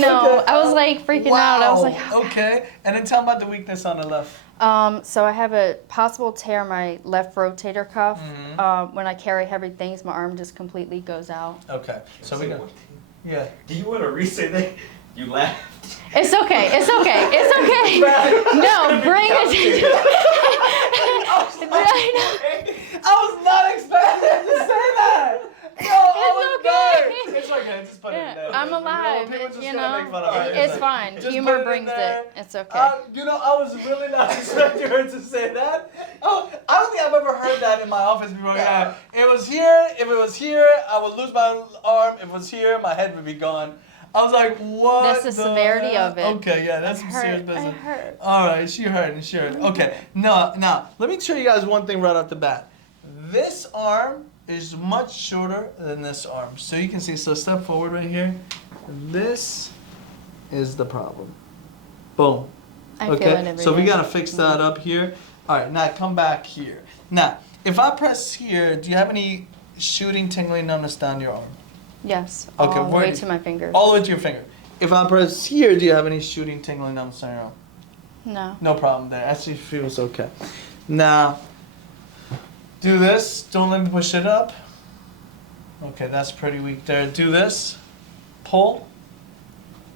know. Okay. I was like freaking out. I was like, okay. And then tell me about the weakness on the left. So I have a possible tear in my left rotator cuff. When I carry heavy things, my arm just completely goes out. Okay. So we go. Yeah. Do you want to re-say that? You laughed. It's okay. It's okay. It's okay. No, bring it. I was not expecting to say that. No, It's okay. Just put it in there. I'm alive. People just You gonna know, make fun of her. it's fine. Just Humor put it in brings there. it. It's okay. You know, I was really not expecting her to say that. Oh, I don't think I've ever heard that in my office before. Yeah. It was here. If it was here, I would lose my arm. If it was here, my head would be gone. I was like, what? That's the severity of it. Okay, yeah, that's some serious business. I hurt. All right, she heard. Okay, now, let me show you guys one thing right off the bat. This arm is much shorter than this arm. So you can see, so step forward right here. This is the problem. Boom. I feel it every so we day. gotta fix that up here. All right, now come back here. Now, if I press here, do you have any shooting, tingling, numbness down your arm? Yes. Okay, All the way to my fingers. All the way to your finger. If I press here, do you have any shooting, tingling, numbness on your arm? No. No problem there. Actually feels okay. Now, do this. Don't let me push it up. Okay, that's pretty weak there. Do this. Pull.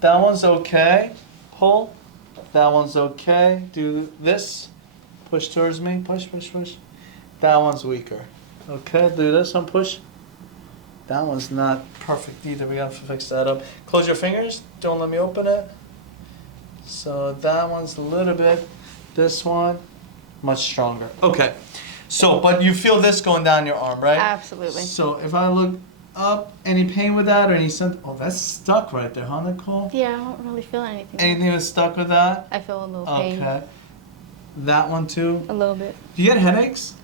That one's okay. Pull. That one's okay. Do this. Push towards me. Push. That one's weaker. Okay, do this one. Push. That one's not perfect either. We have to fix that up. Close your fingers. Don't let me open it. So that one's a little bit. This one, much stronger. Okay. So, but you feel this going down your arm, right? Absolutely. So if I look up, any pain with that or any oh, that's stuck right there, huh, Nicole? Yeah, I don't really feel anything. Anything that's stuck with that? I feel a little pain. Okay. That one too? A little bit. Do you get headaches?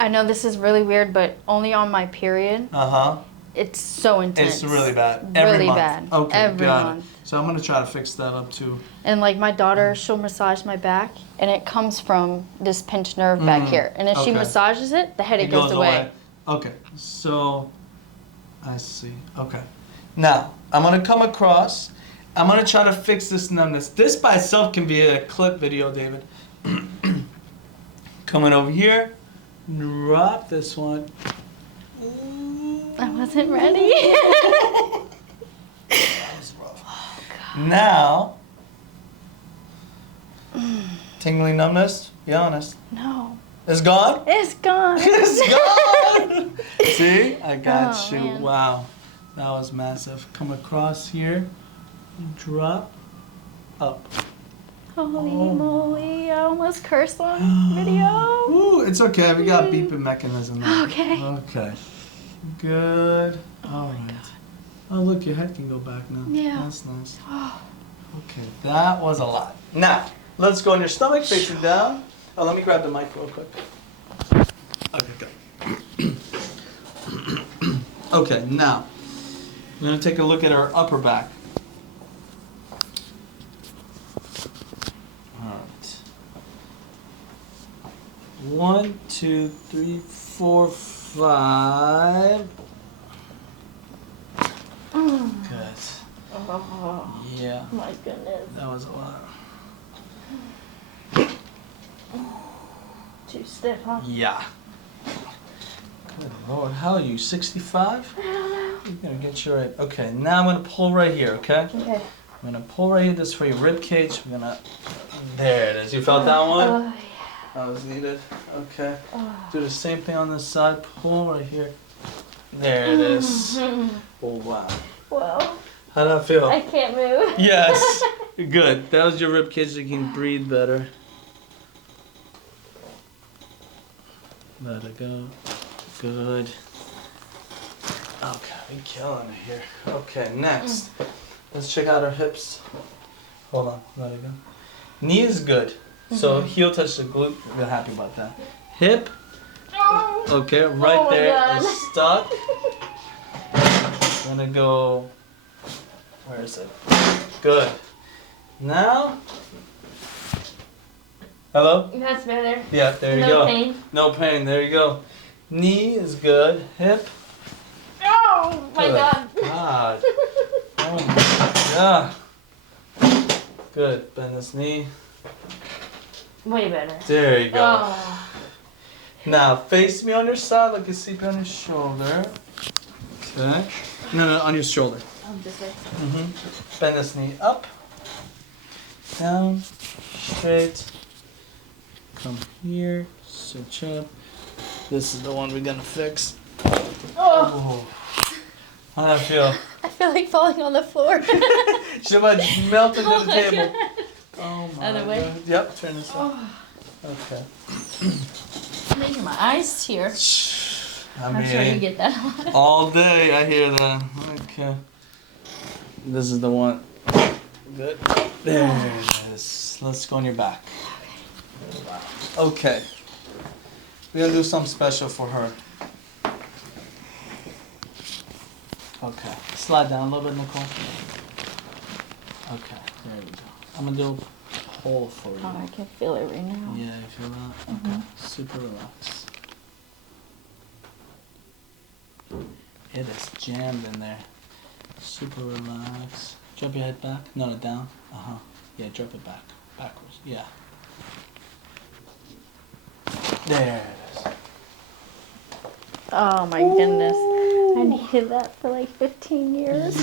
I know this is really weird, but only on my period. Uh-huh. It's so intense. It's really bad. Really Every month. bad. Okay, Every got month. it. So I'm going to try to fix that up too. And like my daughter, she'll massage my back, and it comes from this pinched nerve back here. And if she okay. massages it, the headache goes away. Okay, so I see. Okay. Now, I'm going to come across. I'm going to try to fix this numbness. This by itself can be a clip video, David. Coming over here. Drop this one. I wasn't ready. That was rough. Oh, God. Now, tingling numbness, be honest. No. It's gone? It's gone. It's gone! See? I got Oh, you. man. Wow. That was massive. Come across here. Drop. Up. Holy moly, I almost cursed on video. Ooh, it's okay. We got beeping mechanism now. Okay. Okay. Good. All right. Oh, look, your head can go back now. Yeah. That's nice. Okay, that was a lot. Now, let's go on your stomach, facing down. Oh, let me grab the mic real quick. Okay, go. Okay, now, I'm going to take a look at our upper back. All right. 1, 2, 3, 4, 5. Good. Oh, Yeah. my goodness. That was a lot. Too stiff, huh? Yeah. Good Lord, how are you? 65? I don't know. We're gonna get you right. Okay, now I'm gonna pull right here. Okay. Okay. I'm gonna pull right here. This is for your rib cage. We're gonna. There it is. You felt that one? Yeah. That was needed. Okay. Do the same thing on this side. Pull right here. There it is. Oh wow. Whoa. How did that feel? I can't move. Yes. Good. That was your rib cage. So you can breathe better. Let it go. Good. Okay, we killing it here. Okay, next. Let's check out our hips. Hold on, let it go. Knee is good. So heel touch the glute. We're happy about that. Hip. Okay, right Oh my there God. is stuck. I'm gonna go. Where is it? Good. Now. Hello? That's better. Yeah, there you No go. pain. No pain. There you go. Knee is good. Hip. Oh my Good God. God. Oh my Ah. Good. Bend this knee. Way better. There you go. Oh. Now face me on your side like you sleep on your shoulder. Okay. No, on your shoulder. This way. Bend this knee up, down, straight. Come here, switch up. This is the one we're gonna fix. Oh. How'd that feel? I feel like falling on the floor. She might just melt into the table. Oh my Other way? God. Yep, turn this way. Okay. Making my eyes tear. I'm sure you get that a lot. All day I hear that. Okay. This is the one. Good. There it is. Let's go on your back. Okay. We're gonna do something special for her. Okay. Slide down a little bit, Nicole. Okay, there we go. I'm gonna do a hole for you. Oh, I can feel it right now. Yeah, you feel that? Okay. Super relaxed. It is jammed in there. Super relaxed. Drop your head back. No, down. Yeah, drop it back. Backwards. Yeah. There it is. Oh my goodness. I needed that for like 15 years.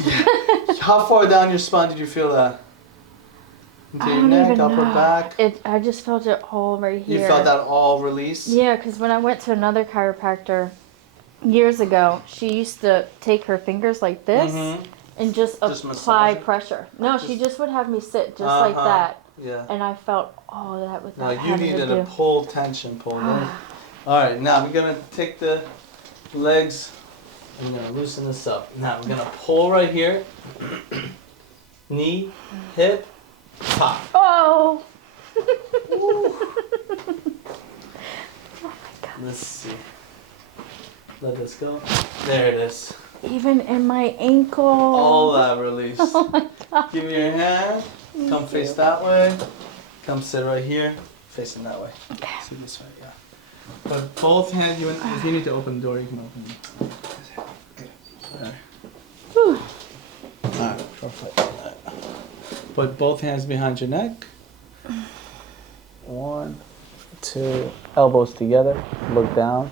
How far down your spine did you feel that? Into I your don't neck, even upper know. back? I just felt it all right here. You felt that all release? Yeah, because when I went to another chiropractor years ago, she used to take her fingers like this and just apply massage it? pressure. No, she just would have me sit just like that. Yeah. And I felt all that without No, you having needed to a do. pull tension pull. Right? All right, now we're gonna take the legs. I'm gonna loosen this up. Now we're gonna pull right here. Knee, hip, pop. Oh! Let's see. Let this go. There it is. Even in my ankle. All that release. Oh my god. Give me your hand. Come face that way. Come sit right here. Facing that way. Okay. See this way, yeah. But both hands, if you need to open the door, you can open it. There. Whew. Alright, perfect. Put both hands behind your neck. 1, 2, elbows together. Look down.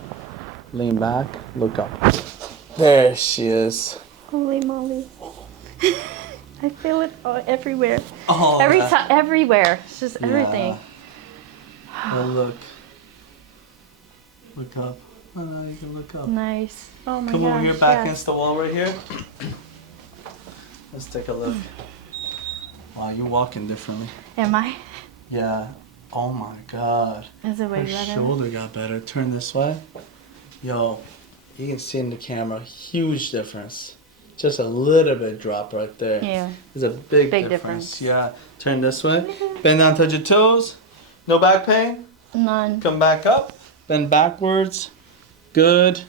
Lean back. Look up. There she is. Holy moly. I feel it everywhere. Oh, Every time, everywhere. It's just everything. Well, look. Look up. Oh, no, you can look up. Nice. Oh my Come gosh. over here, back yes. against the wall right here. Let's take a look. Wow, you're walking differently. Am I? Yeah. Oh my God. Is it way Her better? shoulder got better. Turn this way. Yo, you can see in the camera, huge difference. Just a little bit drop right there. Yeah. There's a big difference. Yeah. Turn this way. Bend down, touch your toes. No back pain. None. Come back up. Bend backwards. Good.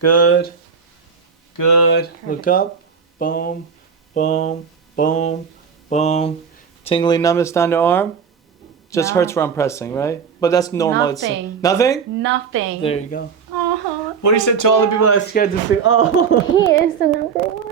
Good. Good. Look up. Boom. Boom. Boom. Boom. Tingly numbness down your arm. Just No. hurts where I'm pressing, right? But that's normal. Nothing. Nothing? Nothing. There you go. Oh, What do you say to all the people that are scared to say, oh, he is the number one.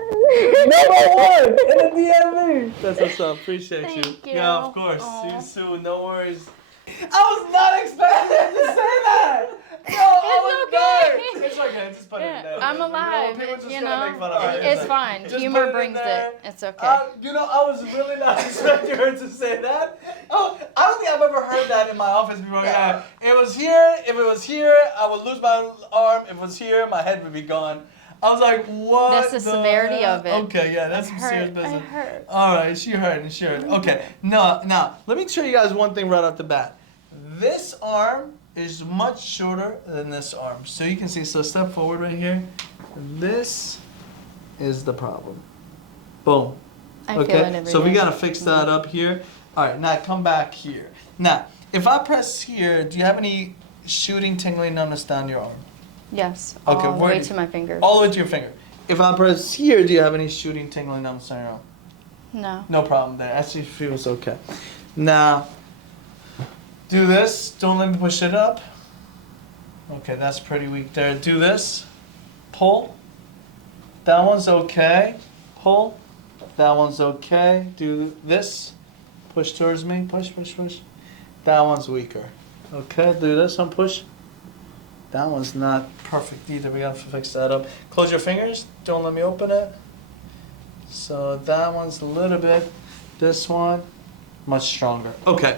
number 1 in the DMV? That's what's up. Appreciate you. Thank you. Yeah, of course. Aw. See you soon. No worries. I was not expecting to say that. No, I was okay. not. It's okay. Just put it in there. I'm alive. People just You gonna know, make fun of it. it's fine. Just put Humor in brings there. it. It's okay. I was really not expecting her to say that. Oh, I don't think I've ever heard that in my office before. Yeah. It was here. If it was here, I would lose my arm. If it was here, my head would be gone. I was like, what? That's the severity of it. Okay, yeah, that's some serious I business. hurt. All right, she heard. Okay, now, let me show you guys one thing right off the bat. This arm is much shorter than this arm. So you can see, so step forward right here. This is the problem. Boom. I feel it every so we day. gotta fix that up here. All right, now come back here. Now, if I press here, do you have any shooting, tingling numbness down your arm? Yes. Okay, All the where way do- to my fingers. All the way to your finger. If I press here, do you have any shooting, tingling numbness on your arm? No. No problem there. Actually feels okay. Now, do this. Don't let me push it up. Okay, that's pretty weak there. Do this. Pull. That one's okay. Pull. That one's okay. Do this. Push towards me. Push, push, push. That one's weaker. Okay, do this one. Push. That one's not perfect either. We have to fix that up. Close your fingers. Don't let me open it. So that one's a little bit. This one, much stronger. Okay.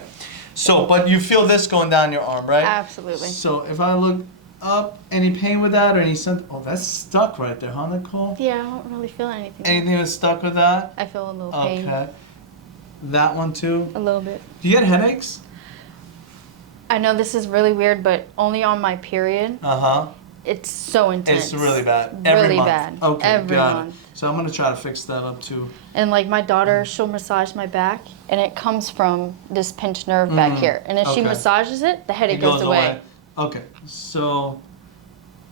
So, but you feel this going down your arm, right? Absolutely. So if I look up, any pain with that or any something? Oh, that's stuck right there, huh, Nicole? Yeah, I don't really feel anything. Anything that's stuck with that? I feel a little pain. Okay. That one too? A little bit. Do you get headaches? I know this is really weird, but only on my period. Uh-huh. It's so intense. It's really bad. Really month. bad. Okay, Every got month. it. So I'm gonna try to fix that up too. And like my daughter, she'll massage my back, and it comes from this pinched nerve back here. And if she okay. massages it, the headache goes away. Okay, so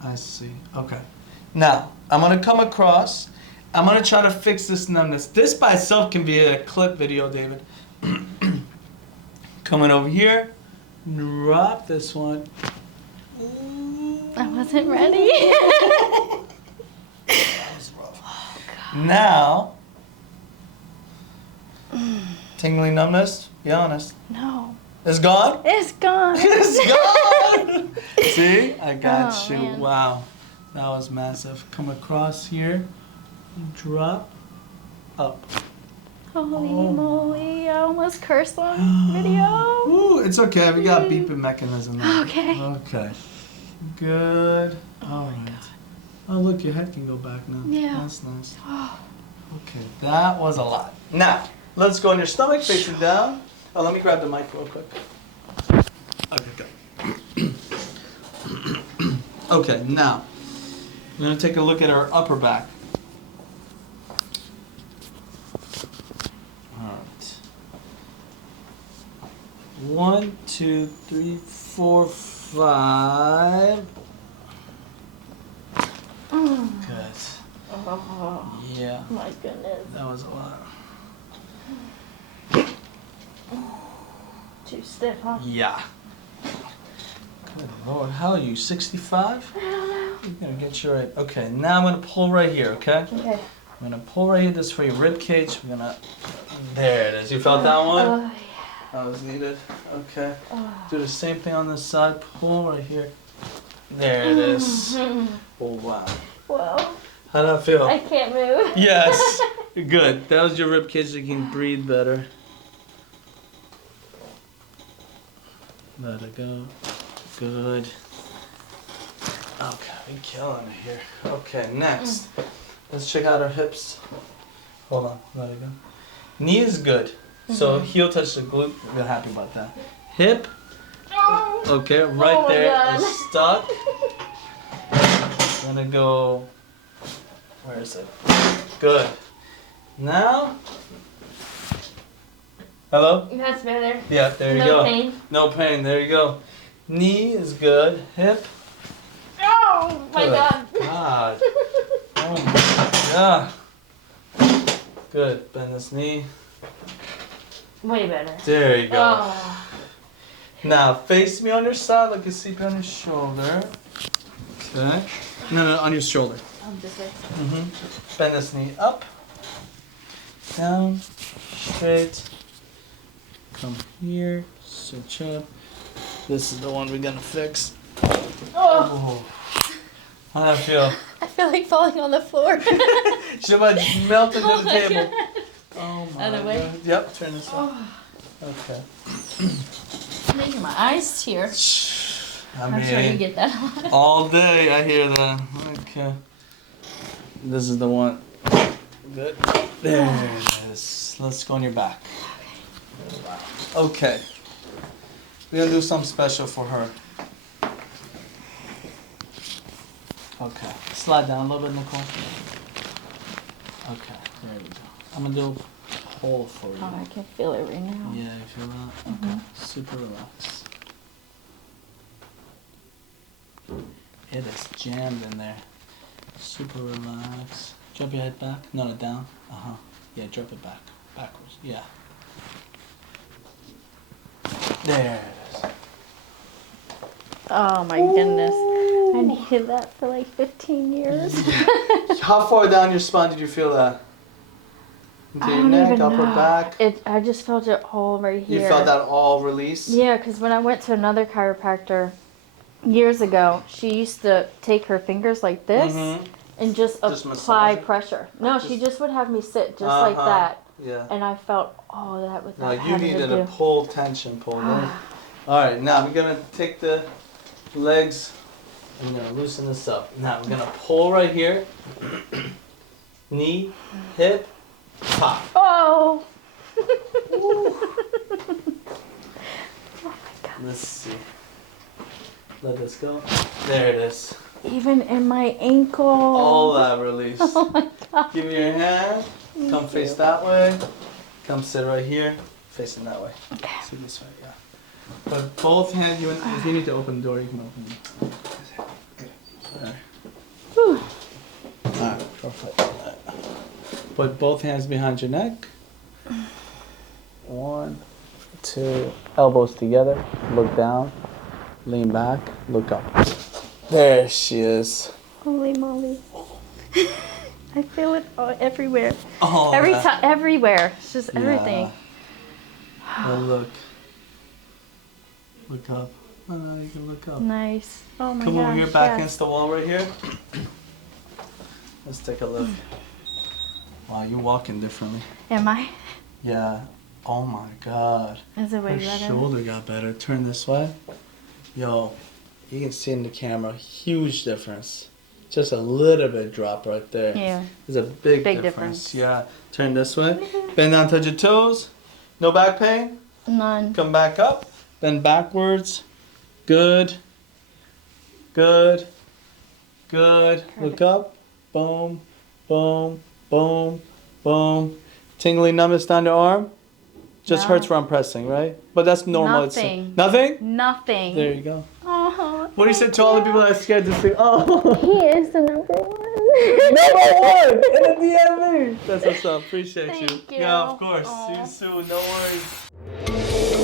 I see. Okay. Now, I'm gonna come across. I'm gonna try to fix this numbness. This by itself can be a clip video, David. Coming over here, drop this one. I wasn't ready. That was rough. Now, tingling numbness, be honest. No. It's gone? It's gone. It's gone! See? I got Oh, you. man. Wow. That was massive. Come across here, drop, up. Holy moly, I almost cursed on video. Ooh, it's okay. We got beeping mechanism there. Okay. Okay. Good. All right. Oh, look, your head can go back now. Yeah. That's nice. Okay, that was a lot. Now, let's go on your stomach, facing down. Oh, let me grab the mic real quick. Okay, go. Okay, now, we're going to take a look at our upper back. All right. 1, 2, 3, 4, 5. Good. Oh, Yeah, my goodness. that was a lot. Too stiff, huh? Yeah. Good Lord, how are you? 65? I don't know. You're gonna get you right. Okay, now I'm gonna pull right here. Okay. Okay. I'm gonna pull right here. This is for your rib cage. We're gonna. There it is. You felt that one? Oh, yeah. That was needed. Okay. Oh. Do the same thing on this side. Pull right here. There it is. Oh wow. Whoa. How'd that feel? I can't move. Yes. Good. That was your rib cage. You can breathe better. Let it go. Good. Okay, we're killing it here. Okay, next. Let's check out our hips. Hold on, let it go. Knee is good. So heel touch the glute. We're happy about that. Hip. Okay, right Oh my there God. is stuck. Gonna go. Where is it? Good. Now. Hello? That's better. Yeah, there you No go. pain. No pain. There you go. Knee is good. Hip. Oh my Good God. God. Oh my God. Good. Bend this knee. Way better. There you go. Oh. Now face me on your side like you sleep on your shoulder. Okay. No, on your shoulder. This way. Bend this knee up. Down. Straight. Come here. Switch up. This is the one we're gonna fix. Oh. How'd that feel? I feel like falling on the floor. She might melt into Oh the my table. God. Oh my Other way? God. Yep, turn this way. Okay. Making my eyes tear. I'm sure you get that a lot. all day I hear that. Okay. This is the one. Good. There it is. Let's go on your back. Okay. We're gonna do something special for her. Okay. Slide down a little bit, Nicole. Okay, there we go. I'm gonna do a pull for you. Oh, I can feel it right now. Yeah, you feel that? Okay. Super relaxed. It is jammed in there. Super relaxed. Drop your head back. No, down. Uh-huh. Yeah, drop it back. Backwards. Yeah. There it is. Oh my goodness. I needed that for like 15 years. How far down your spine did you feel that? Into I your don't neck, even upper know. back. I just felt it all right here. You felt that all release? Yeah, because when I went to another chiropractor years ago, she used to take her fingers like this and just apply massage it? pressure. No, she just would have me sit just like Uh-huh. that. Yeah. And I felt all that without No, you having needed to a do. pull tension pull. Alright, now we're gonna take the legs and we're gonna loosen this up. Now we're gonna pull right here. Knee, hip, pop. Oh! Let's see. Let this go. There it is. Even in my ankle. All that release. Oh my god. Give me your hand. Come face that way. Come sit right here. Facing that way. Okay. See this way, yeah. But both hands, if you need to open the door, you can open it. Alright. Whew. Alright, perfect. Put both hands behind your neck. 1, 2, elbows together. Look down. Lean back. Look up. There she is. Holy moly. I feel it everywhere. Oh, Every time, everywhere. It's just everything. Oh, look. Look up. Oh, no, you can look up. Nice. Oh my Come gosh. over here, back yes. against the wall right here. Let's take a look. Wow, you're walking differently. Am I? Yeah. Oh my God. Is it way Her better? shoulder got better. Turn this way. Yo, you can see in the camera, huge difference. Just a little bit drop right there. Yeah. There's a big difference. Yeah. Turn this way. Bend down, touch your toes. No back pain. None. Come back up. Bend backwards. Good. Good. Good. Look up. Boom. Boom. Boom. Boom. Tingling numbness down your arm. Just No. hurts where I'm pressing, right? But that's normal. Nothing. Nothing? Nothing. There you go. Oh, What do you say to all the people that are scared to see? Oh, he is the number one. number 1 in the DMV. That's what's up. Appreciate you. Thank you. Yeah, of course. Aw. See you soon. No worries.